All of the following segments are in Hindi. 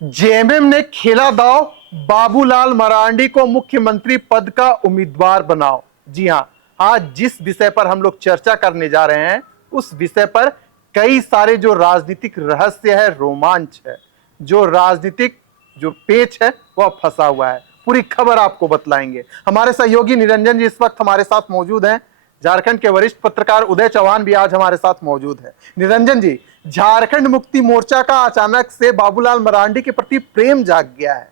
जेएमएम ने खेला दांव, बाबूलाल मरांडी को मुख्यमंत्री पद का उम्मीदवार बनाओ। जी हां, आज जिस विषय पर हम लोग चर्चा करने जा रहे हैं उस विषय पर कई सारे जो राजनीतिक रहस्य है, रोमांच है, जो राजनीतिक जो पेच है वह फंसा हुआ है। पूरी खबर आपको बतलाएंगे। हमारे सहयोगी निरंजन जी इस वक्त हमारे साथ मौजूद हैं। झारखंड के वरिष्ठ पत्रकार उदय चौहान भी आज हमारे साथ मौजूद है। निरंजन जी, झारखंड मुक्ति मोर्चा का अचानक से बाबूलाल मरांडी के प्रति प्रेम जाग गया है।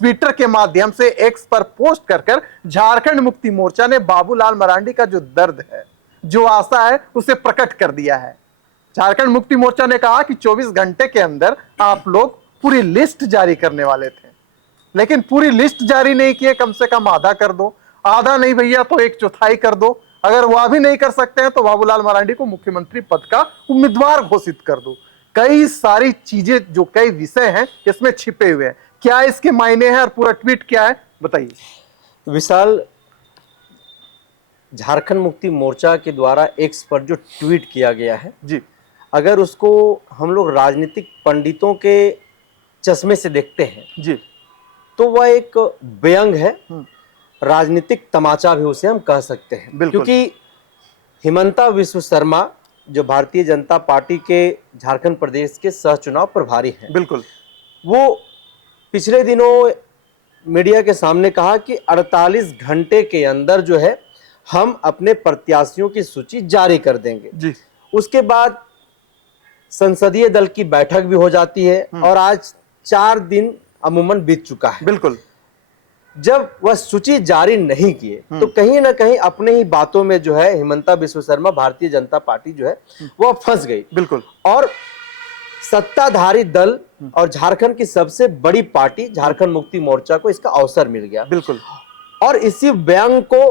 ट्विटर के माध्यम से एक्स पर पोस्ट कर झारखंड मुक्ति मोर्चा ने बाबूलाल मरांडी का जो दर्द है, जो आशा है, उसे प्रकट कर दिया है। झारखंड मुक्ति मोर्चा ने कहा कि 24 घंटे के अंदर आप लोग पूरी लिस्ट जारी करने वाले थे, लेकिन पूरी लिस्ट जारी नहीं किए। कम से कम आधा कर दो, आधा नहीं भैया तो 1/4 कर दो। अगर वह भी नहीं कर सकते हैं तो बाबूलाल मरांडी को मुख्यमंत्री पद का उम्मीदवार घोषित कर दो। कई सारी चीजें, जो कई विषय हैं इसमें छिपे हुए हैं। क्या इसके मायने हैं और पूरा ट्वीट क्या है, बताइए। विशाल, झारखंड मुक्ति मोर्चा के द्वारा एक्स पर जो ट्वीट किया गया है जी, अगर उसको हम लोग राजनीतिक पंडितों के चश्मे से देखते हैं जी, तो वह एक व्यंग है, राजनीतिक तमाचा भी उसे हम कह सकते हैं। क्योंकि हिमंता विश्व शर्मा जो भारतीय जनता पार्टी के झारखंड प्रदेश के सह चुनाव प्रभारी हैं, बिल्कुल, वो पिछले दिनों मीडिया के सामने कहा कि 48 घंटे के अंदर जो है हम अपने प्रत्याशियों की सूची जारी कर देंगे। जी, उसके बाद संसदीय दल की बैठक भी हो जाती है और आज 4 दिन अमूमन बीत चुका है। बिल्कुल, जब वह सूची जारी नहीं किए तो कहीं ना कहीं अपने ही बातों में जो है हिमंता विश्व शर्मा भारतीय जनता पार्टी जो है वह फंस गई। बिल्कुल, और सत्ताधारी दल और झारखंड की सबसे बड़ी पार्टी झारखंड मुक्ति मोर्चा को इसका अवसर मिल गया। बिल्कुल, और इसी व्यंग को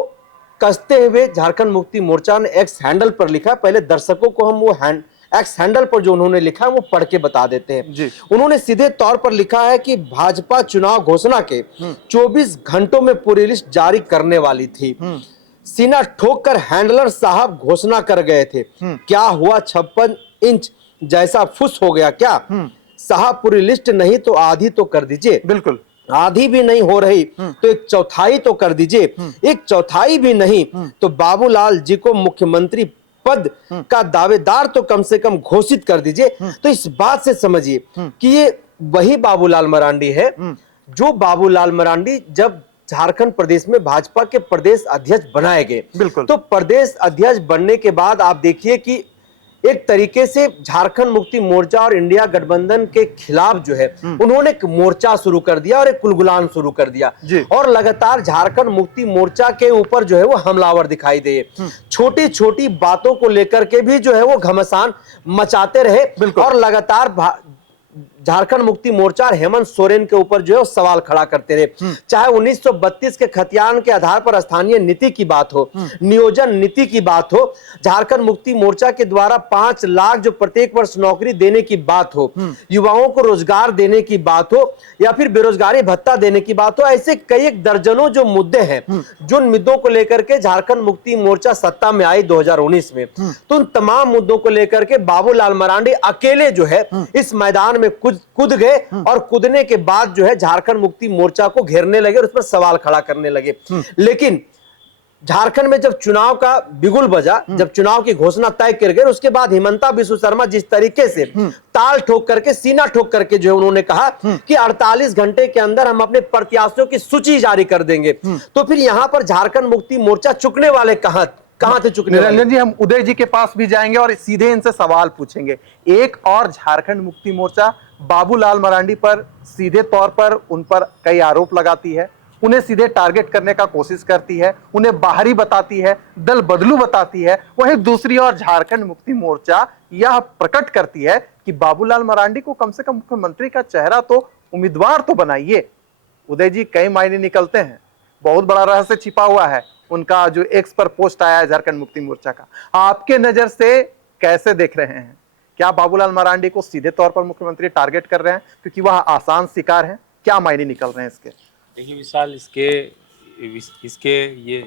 कसते हुए झारखंड मुक्ति मोर्चा ने एक्स हैंडल पर लिखा। पहले दर्शकों को हम वो एक्स हैंडल पर जो उन्होंने लिखा है वो पढ़ के बता देते हैं। जी। उन्होंने सीधे तौर पर लिखा है कि भाजपा चुनाव घोषणा के 24 घंटों में पूरी लिस्ट जारी करने वाली थी। सीना ठोक कर हैंडलर साहब घोषणा कर गए थे। क्या हुआ, 56 इंच जैसा फुस हो गया क्या? साहब पूरी लिस्ट नहीं तो आधी तो कर दीजिए। बिल्कुल, आधी भी नहीं हो रही तो 1/4 तो कर दीजिए। 1/4 भी नहीं तो बाबूलाल जी को मुख्यमंत्री पद का दावेदार तो कम से कम घोषित कर दीजिए। तो इस बात से समझिए कि ये वही बाबूलाल मरांडी है जो बाबूलाल मरांडी जब झारखंड प्रदेश में भाजपा के प्रदेश अध्यक्ष बनाए गए। बिल्कुल, तो प्रदेश अध्यक्ष बनने के बाद आप देखिए कि एक तरीके से झारखंड मुक्ति मोर्चा और इंडिया गठबंधन के खिलाफ जो है उन्होंने एक मोर्चा शुरू कर दिया और एक कुलगुलान शुरू कर दिया। और लगातार झारखंड मुक्ति मोर्चा के ऊपर जो है वो हमलावर दिखाई दे। छोटी छोटी बातों को लेकर के भी जो है वो घमासान मचाते रहे और लगातार झारखंड मुक्ति मोर्चा और हेमंत सोरेन के ऊपर जो है सवाल खड़ा करते रहे। चाहे 1932 के खतियान के आधार पर स्थानीय नीति की बात हो, नियोजन नीति की बात हो, झारखंड मुक्ति मोर्चा के द्वारा 5 लाख जो प्रत्येक वर्ष नौकरी देने की बात हो, युवाओं को रोजगार देने की बात हो या फिर बेरोजगारी भत्ता देने की बात हो, ऐसे कई एक दर्जनों जो मुद्दे हैं जो मुद्दों को लेकर के झारखंड मुक्ति मोर्चा सत्ता में आई 2019 में। तो उन तमाम मुद्दों को लेकर के बाबूलाल मरांडी अकेले जो है इस मैदान में कूद गए और कूदने के बाद जो है झारखंड मुक्ति मोर्चा को घेरने लगे और उस पर सवाल खड़ा करने लगे। लेकिन झारखंड में जब चुनाव का बिगुल बजा, जब चुनाव की घोषणा तय कर गई, उसके बाद हिमंता विश्व शर्मा जिस तरीके से ताल ठोक करके, सीना ठोक करके जो है उन्होंने कहा कि 48 घंटे के अंदर हम अपने प्रत्याशियों की सूची जारी कर देंगे। तो फिर यहां पर झारखंड मुक्ति मोर्चा चुकने वाले कहां थे चुकने वाले? निरंजन जी, हम उदय जी के पास भी जाएंगे और सीधे इनसे सवाल पूछेंगे। एक और झारखंड मुक्ति मोर्चा बाबूलाल मरांडी पर सीधे तौर पर उन पर कई आरोप लगाती है, उन्हें सीधे टारगेट करने का कोशिश करती है, उन्हें बाहरी बताती है, दल बदलू बताती है। वहीं दूसरी ओर झारखंड मुक्ति मोर्चा यह प्रकट करती है कि बाबूलाल मरांडी को कम से कम मुख्यमंत्री का चेहरा तो, उम्मीदवार तो बनाइए। उदय जी, कई मायने निकलते हैं, बहुत बड़ा रहस्य छिपा हुआ है उनका जो एक्स पर पोस्ट आया है झारखंड मुक्ति मोर्चा का। आपके नजर से कैसे देख रहे हैं? क्या बाबूलाल मरांडी को सीधे तौर पर मुख्यमंत्री टारगेट कर रहे हैं क्योंकि वह आसान शिकार है? क्या मायने निकल रहे हैं इसके? देखिए विशाल, इसके ये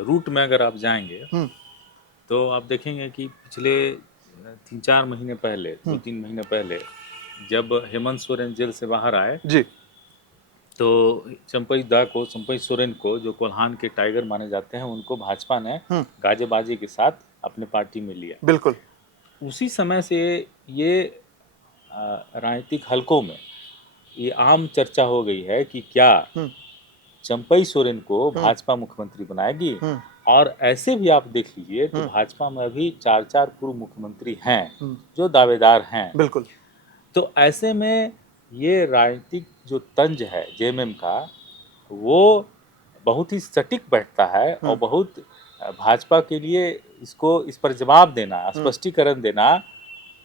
रूट में अगर आप जाएंगे तो आप देखेंगे कि पिछले 3-4 महीने पहले, 2-3 महीने पहले जब हेमंत सोरेन जेल से बाहर आए जी। तो चंपई सोरेन को जो कोल्हान के टाइगर माने जाते हैं, उनको भाजपा ने गाजे बाजे के साथ अपने पार्टी में लिया। बिल्कुल। उसी समय से ये राजनीतिक हलकों में ये आम चर्चा हो गई है कि क्या चंपई सोरेन को भाजपा मुख्यमंत्री बनाएगी। और ऐसे भी आप देख लीजिए तो भाजपा में अभी 4 पूर्व मुख्यमंत्री हैं जो दावेदार हैं। बिल्कुल। तो ऐसे में ये राजनीतिक जो तंज है जेएमएम का, वो बहुत ही सटीक बैठता है और बहुत भाजपा के लिए इस पर जवाब देना, स्पष्टीकरण देना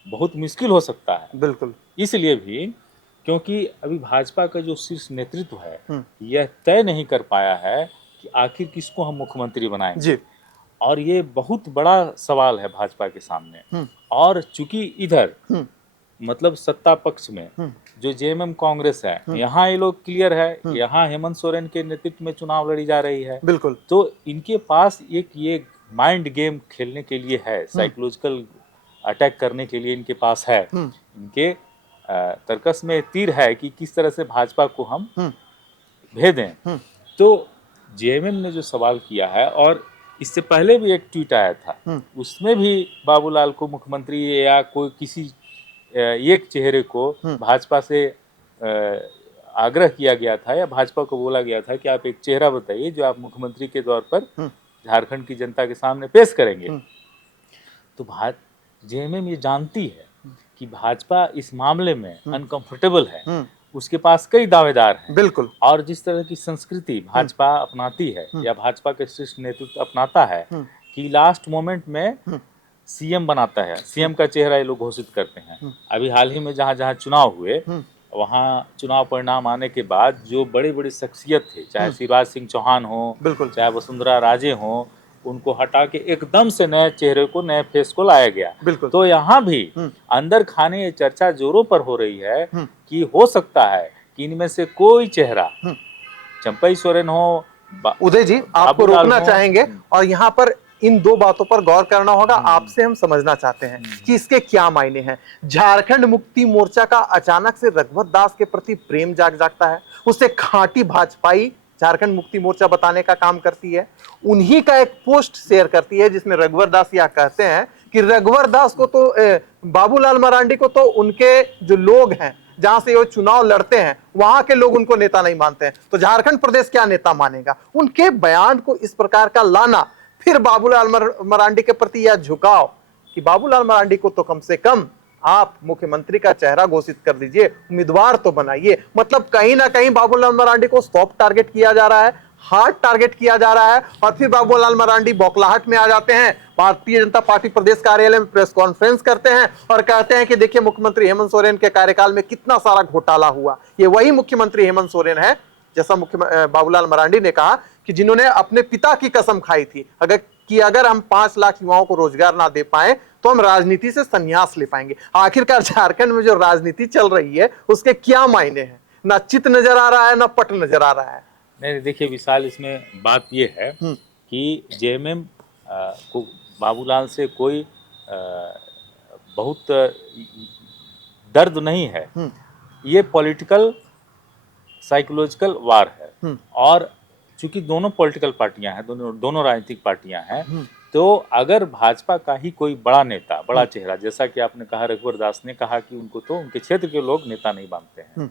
बहुत मुश्किल हो सकता है। बिल्कुल। इसलिए भी क्योंकि अभी भाजपा का जो शीर्ष नेतृत्व है यह तय नहीं कर पाया है कि आखिर किसको हम मुख्यमंत्री बनाएंगे जी। और ये बहुत बड़ा सवाल है भाजपा के सामने। और चूंकि इधर मतलब सत्ता पक्ष में जो जेएमएम कांग्रेस है, यहाँ ये लोग क्लियर है, यहाँ हेमंत सोरेन के नेतृत्व में चुनाव लड़ी जा रही है। बिल्कुल। तो इनके पास एक ये माइंड गेम खेलने के लिए है, साइकोलॉजिकल अटैक करने के लिए इनके पास है। इनके तर्कस में तीर है कि किस तरह से भाजपा को हम भेदें। तो जेएमएम ने जो सवाल किया है, और इससे पहले भी एक ट्वीट आया था, उसमें भी बाबूलाल को मुख्यमंत्री या कोई किसी एक चेहरे को भाजपा से आग्रह किया गया था या भाजपा को बोला गया था कि आप एक चेहरा बताइए जो आप मुख्यमंत्री के तौर पर झारखंड की जनता के सामने पेश करेंगे। तो जेएमएम ये जानती है कि भाजपा इस मामले में अनकंफर्टेबल है, उसके पास कई दावेदार हैं। बिल्कुल। और जिस तरह की संस्कृति भाजपा अपनाती है या भाजपा के शीर्ष नेतृत्व अपनाता है कि लास्ट मोमेंट में सीएम बनाता है, सीएम का चेहरा ये लोग घोषित करते हैं। अभी हाल ही में जहाँ जहाँ चुनाव हुए वहाँ चुनाव परिणाम आने के बाद जो बड़े बड़े शख्सियत थे, चाहे शिवराज सिंह चौहान हो, चाहे वसुंधरा राजे हो, उनको हटा के एकदम से नए चेहरे को, नए फेस को लाया गया। तो यहाँ भी अंदर खाने ये चर्चा जोरों पर हो रही है कि हो सकता है कि इनमें से कोई चेहरा चंपई सोरेन हो, उदय जी आपको रोकना चाहेंगे और यहाँ पर इन दो बातों पर गौर करना होगा। आपसे हम समझना चाहते हैं कि इसके क्या मायने हैं। झारखंड मुक्ति मोर्चा का अचानक से रघुवर दास के प्रति प्रेम जागता है, उससे खांटी भाजपाई झारखंड मुक्ति मोर्चा बताने का काम करती है। उन्हीं का एक पोस्ट शेयर करती है जिसमें रघुवर दास यह कहते हैं कि रघुवर दास को तो बाबूलाल मरांडी को तो उनके जो लोग हैं जहां से वो चुनाव लड़ते हैं वहां के लोग उनको नेता नहीं मानते हैं, तो झारखंड प्रदेश क्या नेता मानेगा। उनके बयान को इस प्रकार का लाना, फिर बाबूलाल मरांडी के प्रति यह झुकाव कि बाबूलाल मरांडी को तो कम से कम आप मुख्यमंत्री का चेहरा घोषित कर दीजिए, उम्मीदवार तो बनाइए। मतलब कहीं ना कहीं बाबूलाल मरांडी को सॉफ्ट टारगेट किया जा रहा है, हार्ड टारगेट किया जा रहा है। और फिर बाबूलाल मरांडी बौखलाहट में आ जाते हैं, भारतीय जनता पार्टी प्रदेश कार्यालय में प्रेस कॉन्फ्रेंस करते हैं और कहते हैं कि देखिए मुख्यमंत्री हेमंत सोरेन के कार्यकाल में कितना सारा घोटाला हुआ। ये वही मुख्यमंत्री हेमंत सोरेन है, जैसा बाबूलाल मरांडी ने कहा कि जिन्होंने अपने पिता की कसम खाई थी अगर हम 5 लाख युवाओं को रोजगार ना दे पाए तो हम राजनीति से संन्यास ले पाएंगे। आखिरकार झारखंड में जो राजनीति चल रही है उसके क्या मायने हैं, ना चित नजर आ रहा है ना पट नजर आ रहा है। नहीं देखिए विशाल, इसमें बात ये है कि जेएमएम को बाबूलाल से कोई बहुत दर्द नहीं है, ये पॉलिटिकल साइकोलॉजिकल वार है। और चूंकि दोनों पॉलिटिकल पार्टियां हैं, दोनों राजनीतिक पार्टियां हैं, तो अगर भाजपा का ही कोई बड़ा नेता, बड़ा चेहरा, जैसा कि आपने कहा रघुवर दास ने कहा कि उनको तो उनके क्षेत्र के लोग नेता नहीं मानते हैं,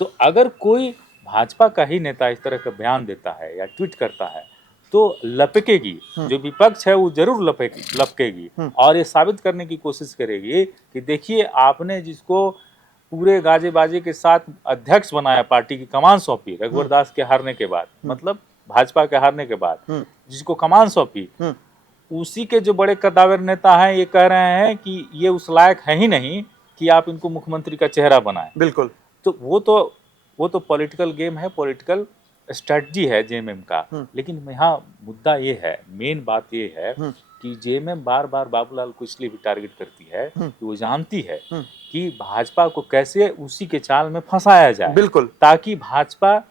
तो अगर कोई भाजपा का ही नेता इस तरह का बयान देता है या ट्वीट करता है तो लपकेगी, जो विपक्ष है वो जरूर लपकेगी और ये साबित करने की कोशिश करेगी कि देखिए आपने जिसको पूरे गाजे बाजे के साथ अध्यक्ष बनाया, पार्टी की कमान सौंपी रघुवर दास के हारने के बाद, मतलब भाजपा के हारने के बाद जिसको कमान सौंपी, उसी के जो बड़े कद्दावर नेता हैं ये कह रहे हैं कि ये उस लायक है ही नहीं कि आप इनको मुख्यमंत्री का चेहरा बनाएं। बिल्कुल। तो वो तो पॉलिटिकल गेम है, पॉलिटिकल स्ट्रेटजी है जेएमएम का। लेकिन यहाँ मुद्दा ये है, मेन बात ये है कि जेएमएम बार बार बाबूलाल को इसलिए भी टारगेट करती है कि वो जानती है कि भाजपा को कैसे उसी के चाल में फंसाया जाए। बिल्कुल। ताकि भाजपा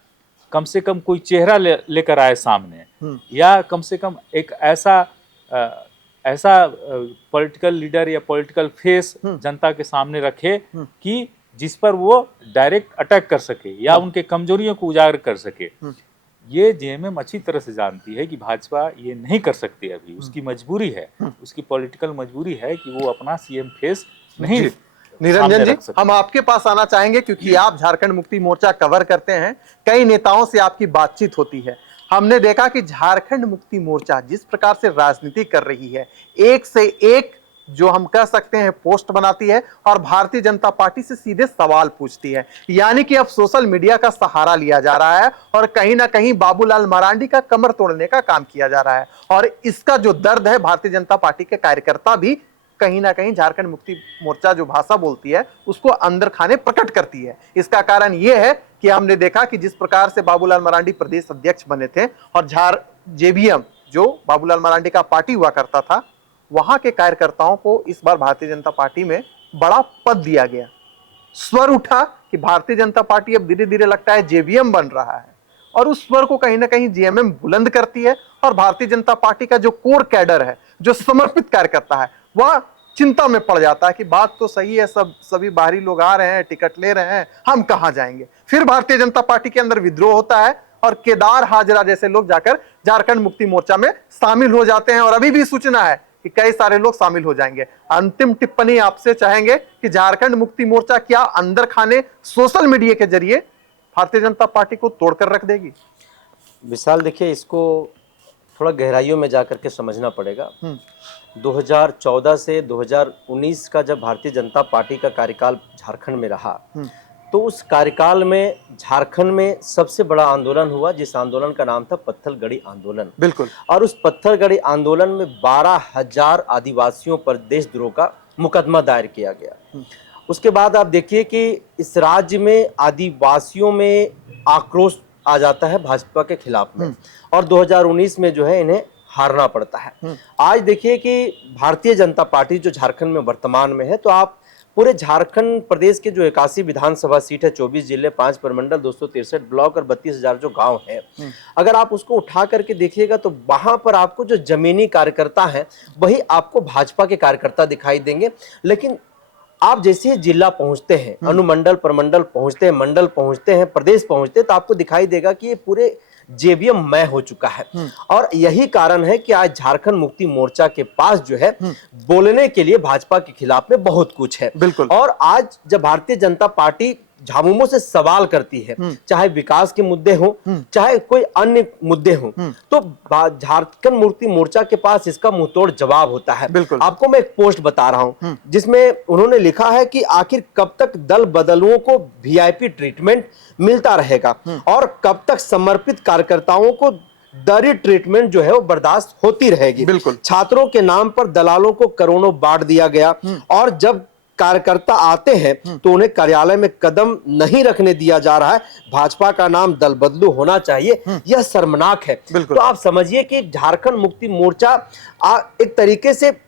कम से कम कोई चेहरा लेकर आए सामने, या कम से कम एक ऐसा पॉलिटिकल लीडर या पॉलिटिकल फेस जनता के सामने रखे कि जिस पर वो डायरेक्ट अटैक कर सके या उनके कमजोरियों को उजागर कर सके। ये जेएमएम अच्छी तरह से जानती है कि भाजपा ये नहीं कर सकती अभी, उसकी मजबूरी है, उसकी पॉलिटिकल मजबूरी है कि वो अपना सीएम फेस नहीं निरंजन जी, हम आपके पास आना चाहेंगे क्योंकि आप झारखंड मुक्ति मोर्चा कवर करते हैं, कई नेताओं से आपकी बातचीत होती है। हमने देखा कि झारखंड मुक्ति मोर्चा जिस प्रकार से राजनीति कर रही है, एक से एक जो हम कह सकते हैं पोस्ट बनाती है और भारतीय जनता पार्टी से सीधे सवाल पूछती है। यानी कि अब सोशल मीडिया का सहारा लिया जा रहा है और कहीं ना कहीं बाबूलाल मरांडी का कमर तोड़ने का काम किया जा रहा है। और इसका जो दर्द है भारतीय जनता पार्टी के कार्यकर्ता भी कहीं ना कहीं झारखंड मुक्ति मोर्चा जो भाषा बोलती है उसको अंदर खाने प्रकट करती है। इसका कारण यह है कि हमने देखा कि जिस प्रकार से बाबूलाल मरांडी प्रदेश अध्यक्ष बने थे और जेबीएम जो बाबूलाल मरांडी का पार्टी हुआ करता था, वहां के कार्यकर्ताओं को इस बार भारतीय जनता पार्टी में बड़ा पद दिया गया। स्वर उठा कि भारतीय जनता पार्टी अब धीरे धीरे लगता है जेबीएम बन रहा है और उस स्वर को कहीं ना कहीं जेएमएम बुलंद करती है और भारतीय जनता पार्टी का जो कोर कैडर है, जो समर्पित कार्यकर्ता है, वह चिंता में पड़ जाता है कि बात तो सही है, सभी बाहरी लोग आ रहे हैं, टिकट ले रहे हैं, हम कहां जाएंगे। फिर भारतीय जनता पार्टी के अंदर विद्रोह होता है और केदार हाजरा जैसे लोग जाकर झारखंड मुक्ति मोर्चा में शामिल हो जाते हैं और अभी भी सूचना है कि कई सारे लोग शामिल हो जाएंगे। अंतिम टिप्पणी आपसे चाहेंगे कि झारखंड मुक्ति मोर्चा क्या अंदर खाने सोशल मीडिया के जरिए भारतीय जनता पार्टी को तोड़कर रख देगी? विशाल, देखिए, इसको थोड़ा गहराइयों में जाकर के समझना पड़ेगा। 2014 से 2019 का जब भारतीय जनता पार्टी का कार्यकाल झारखंड में रहा, तो उस कार्यकाल में झारखंड में सबसे बड़ा आंदोलन हुआ, जिस आंदोलन का नाम था पत्थलगड़ी आंदोलन। बिल्कुल। और उस पत्थलगड़ी आंदोलन में 12,000 आदिवासियों पर देशद्रोह का मुकदमा दायर किया गया। उसके बाद आप देखिए कि इस राज्य में आदिवासियों में आक्रोश आ जाता है भाजपा के खिलाफ में और 2019 में जो है इन्हें हारना पड़ता है। आज देखिए कि भारतीय जनता पार्टी जो झारखंड में वर्तमान में है, तो आप पूरे झारखंड प्रदेश के जो 81 विधानसभा सीट है, 24 जिले, 5 प्रमंडल, 263 ब्लॉक और 32,000 जो गांव है, अगर आप उसको उठा करके देखिएगा तो वहां पर आपको जो जमीनी कार्यकर्ता हैं वही आपको भाजपा के कार्यकर्ता दिखाई देंगे। लेकिन आप जैसे ही जिला पहुंचते हैं, अनुमंडल, प्रमंडल पहुंचते हैं, मंडल पहुंचते हैं, प्रदेश पहुंचते हैं, तो आपको दिखाई देगा कि ये पूरे जेबीएम मय हो चुका है। और यही कारण है कि आज झारखंड मुक्ति मोर्चा के पास जो है बोलने के लिए भाजपा के खिलाफ में बहुत कुछ है। बिल्कुल। और आज जब भारतीय जनता पार्टी झामुमो से सवाल करती है, चाहे विकास के मुद्दे हो, चाहे कोई अन्य मुद्दे हो, तो झारखंड मुक्ति मोर्चा के पास इसका मुंहतोड़ जवाब होता है। बिल्कुल। आपको मैं एक पोस्ट बता रहा हूं जिसमें उन्होंने लिखा है कि आखिर कब तक दल बदलुओं को वीआईपी ट्रीटमेंट मिलता रहेगा और कब तक समर्पित कार्यकर्ताओं को दरी ट्रीटमेंट जो है वो बर्दाश्त होती रहेगी। बिल्कुल। छात्रों के नाम पर दलालों को करोड़ों बांट दिया गया और जब कार्यकर्ता आते हैं तो उन्हें कार्यालय में कदम नहीं रखने दिया जा रहा है। भाजपा का नाम दल बदलू होना चाहिए, यह शर्मनाक है। तो आप समझिए कि झारखंड मुक्ति मोर्चा एक तरीके से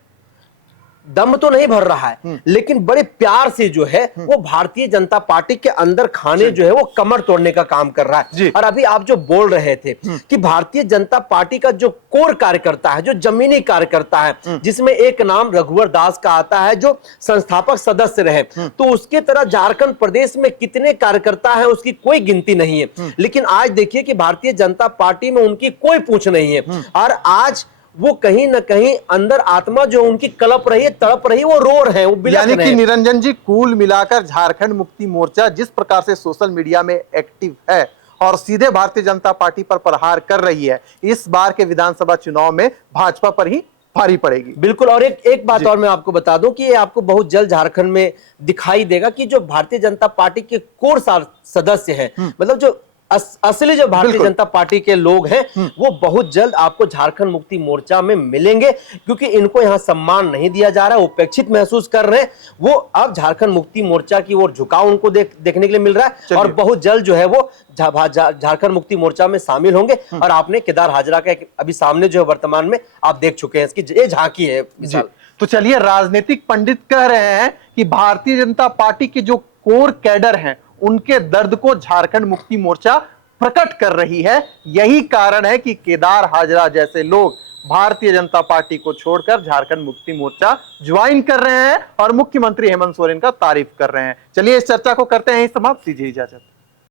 दम तो नहीं भर रहा है, लेकिन बड़े प्यार से जो है वो भारतीय जनता पार्टी के अंदर खाने जो है वो कमर तोड़ने का काम कर रहा है। और अभी आप जो बोल रहे थे कि भारतीय जनता पार्टी का जो कोर कार्यकर्ता है, जो जमीनी कार्यकर्ता है, जिसमें एक नाम रघुवर दास का आता है जो संस्थापक सदस्य रहे, तो उसके तरह झारखंड प्रदेश में कितने कार्यकर्ता है उसकी कोई गिनती नहीं है। लेकिन आज देखिए कि भारतीय जनता पार्टी में उनकी कोई पूछ नहीं है और आज वो कहीं ना कहीं अंदर आत्मा जो उनकी कलप रही है, तड़प रही है, वो रो रहे हैं, वो बिलख रहे हैं। यानी कि निरंजन जी, कुल मिलाकर झारखंड मुक्ति मोर्चा जिस प्रकार से सोशल मीडिया में एक्टिव है और सीधे भारतीय जनता पार्टी पर प्रहार कर रही है, इस बार के विधानसभा चुनाव में भाजपा पर ही भारी पड़ेगी। बिल्कुल। और एक बात और मैं आपको बता दूं कि ये आपको बहुत जल्द झारखंड में दिखाई देगा कि जो भारतीय जनता पार्टी के कोर सदस्य हैं, मतलब जो असली जो भारतीय जनता पार्टी के लोग हैं, वो बहुत जल्द आपको झारखंड मुक्ति मोर्चा में मिलेंगे, क्योंकि इनको यहाँ सम्मान नहीं दिया जा रहा है, उपेक्षित महसूस कर रहे हैं। वो अब झारखंड मुक्ति मोर्चा की ओर झुकाव उनको देखने के लिए मिल रहा है और बहुत जल्द जो है वो झारखंड मुक्ति मोर्चा में शामिल होंगे। और आपने केदार हाजरा का अभी सामने जो है वर्तमान में आप देख चुके हैं, इसकी ये झांकी है। तो चलिए, राजनीतिक पंडित कह रहे हैं कि भारतीय जनता पार्टी के जो कोर कैडर हैं उनके दर्द को झारखंड मुक्ति मोर्चा प्रकट कर रही है। यही कारण है कि केदार हाजरा जैसे लोग भारतीय जनता पार्टी को छोड़कर झारखंड मुक्ति मोर्चा ज्वाइन कर रहे हैं और मुख्यमंत्री हेमंत सोरेन का तारीफ कर रहे हैं। चलिए इस चर्चा को करते हैं समाप्त, दीजिए इजाजत।